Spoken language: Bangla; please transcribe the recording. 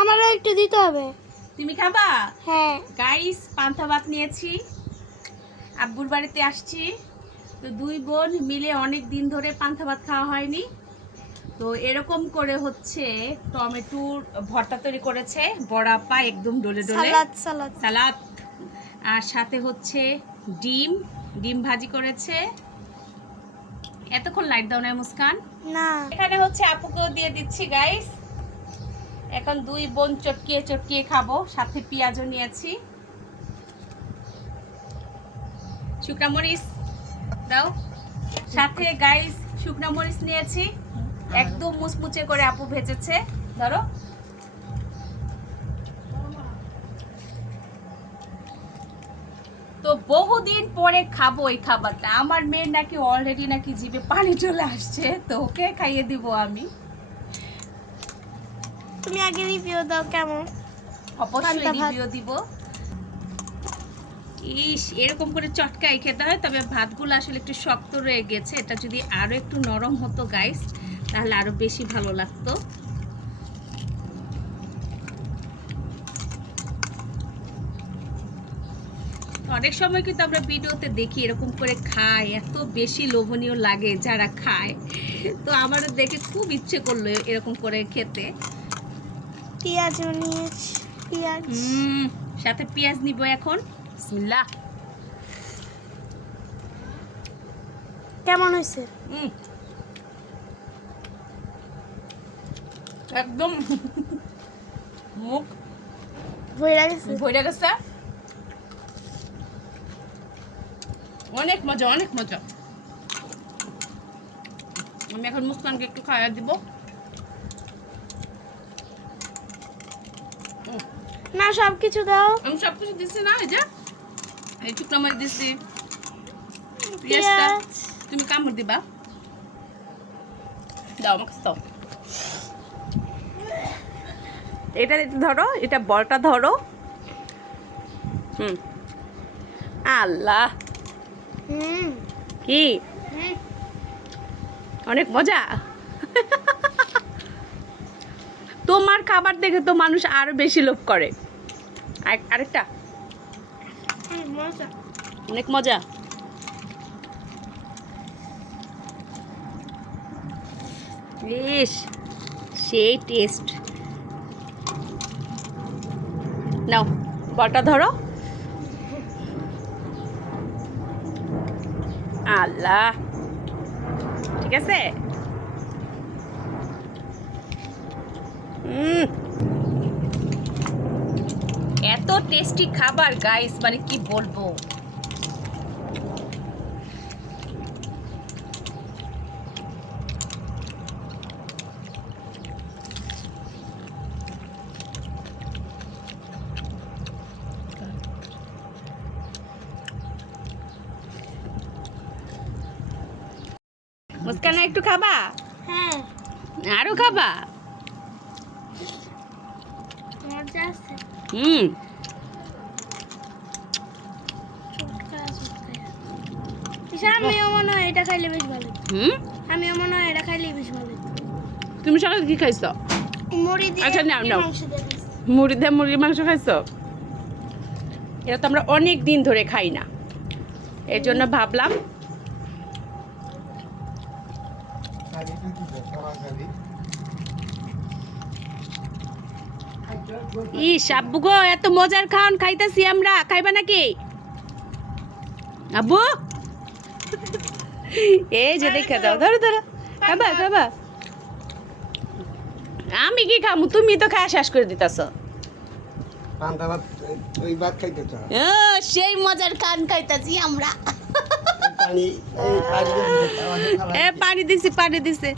আমারও একটু দিতে হবে। তুমি খাবা? হ্যাঁ গাইস, পান্তা ভাত নিয়েছি, আব্বুর বাড়িতে আসছি তো দুই বোন মিলে অনেক দিন ধরে পান্তা ভাত খাওয়া হয়নি। তো এরকম করে হচ্ছে টমেটোর ভর্তা তৈরি করেছে বড় আপা, একদম ডলে ডলে সালাদ সালাদ সালাদ, আর সাথে হচ্ছে ডিম ডিম ভাজি করেছে। এতক্ষণ লাইট দাও না মুস্কান। না এখানে হচ্ছে আপুকেও দিয়ে দিচ্ছি গাইস। এখন দুই বোন চটকিয়ে চটকিয়ে খাবো, সাথে পেঁয়াজও নিয়েছি। শুকনা মরিচ দাও সাথে গাইস, শুকনা মরিচ নিয়েছি, একদম মুচমুচে করে আপু ভেজেছে। ধরো, তো বহুদিন পরে খাবো এই খাবারটা। আমার মেয়ের নাকি অলরেডি নাকি জিভে পানি চলে আসছে, তো ওকে খাইয়ে দিব আমি। তুমি আগে রিভিউ দাও কেমন। অবশ্যই পান্তা ভাত। রিভিউ দিব। ইস, এরকম করে চটকাই খেতে হয়, তবে ভাতগুলো আসলে একটু শক্ত রয়ে গেছে। এটা যদি আরো একটু নরম হতো গাইস, তাহলে আরো বেশি ভালো লাগতো। অনেক সময় কিন্তু আমরা ভিডিওতে দেখি এরকম করে খায়, এত বেশি লোভনীয় লাগে যারা খায়। তো আমারও দেখে খুব ইচ্ছে করলো এরকম করে খেতে। পেঁয়াজও নিয়েছি, পেঁয়াজ সাথে পেঁয়াজ নিব এখন। বিসমিল্লাহ। কেমন হয়েছে? একদম মুখ ভইরা গেছে। ভইরা গেছে। অনেক মজা, অনেক মজা। আমি এখন মুস্কানকে একটু খাওয়া দিব। না সবকিছু দাও। আমি সবকিছু দিচ্ছি না, এই যে এই শুকনো মরিচ দিচ্ছি, পেঁয়াজটা পেঁয়াজ তুমি কামড় দিবা। দাও আমাকে দাও। এটা ধরো, এটা বলটা ধরো। আল্লাহ, কি অনেক মজা। তোমার খাবার দেখে তো মানুষ আরো বেশি লোভ করে। আরেকটা মজা। অনেক মজা। বেশ, সেই টেস্ট। নাও বলটা ধরো। আল্লাহ, ঠিক আছে। এত টেস্টি খাবার গাইস, মানে কি বলবো। মুস্কান একটু খাবা? হ্যাঁ আরো খাবা? মজা আছে। আমিও মনে হয় এটা খাইলে বেশ ভালো। আমিও মনে হয় এটা খাইলে বেশ ভালো। তুমি সকালে কি খাইছো? মুড়ি দিয়ে। আচ্ছা নাও নাও, মাংস দিয়ে দিছি। মুড়ি দিয়ে মুরগির মাংস খাইছো? এটা তো আমরা অনেক দিন ধরে খাই না, এর জন্য ভাবলাম। ইস আব্বু গো, এত মজার খাওয়ান খাইতেছি আমরা, খাইবা নাকি আব্বু? এই যে দেখে দাও, ধরো ধরো, খাবা খাবা। আমি কি খামু, তুমি তো খাওয়া শেষ করে দিতেছ। পান্তা ভাত, ওই ভাত খাইতে চাও? সেই মজার খান খাইতেছি আমরা। পানি, এই পানি দিয়ে দিতে, আমাদের খাবার। পানি দিছি, পানি দিছে।